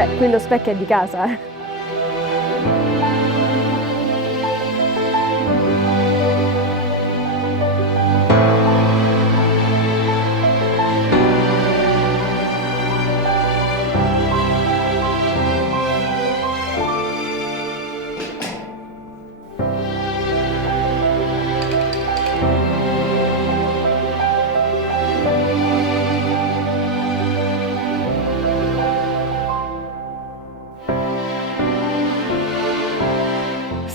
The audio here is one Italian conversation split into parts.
Beh, quello specchio è di casa, eh.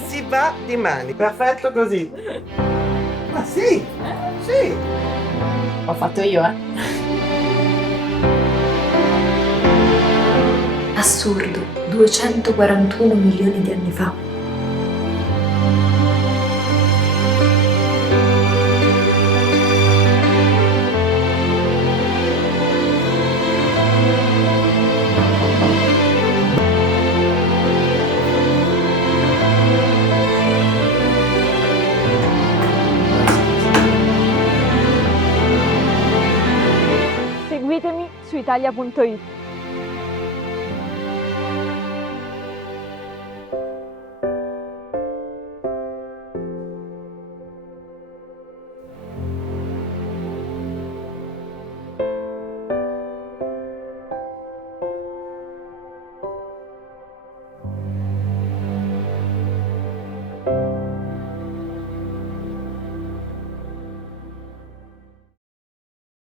Si va di mani, perfetto così. Ma sì, sì. L'ho fatto io, eh. Assurdo, 241 milioni di anni fa. Seguitemi su italia.it.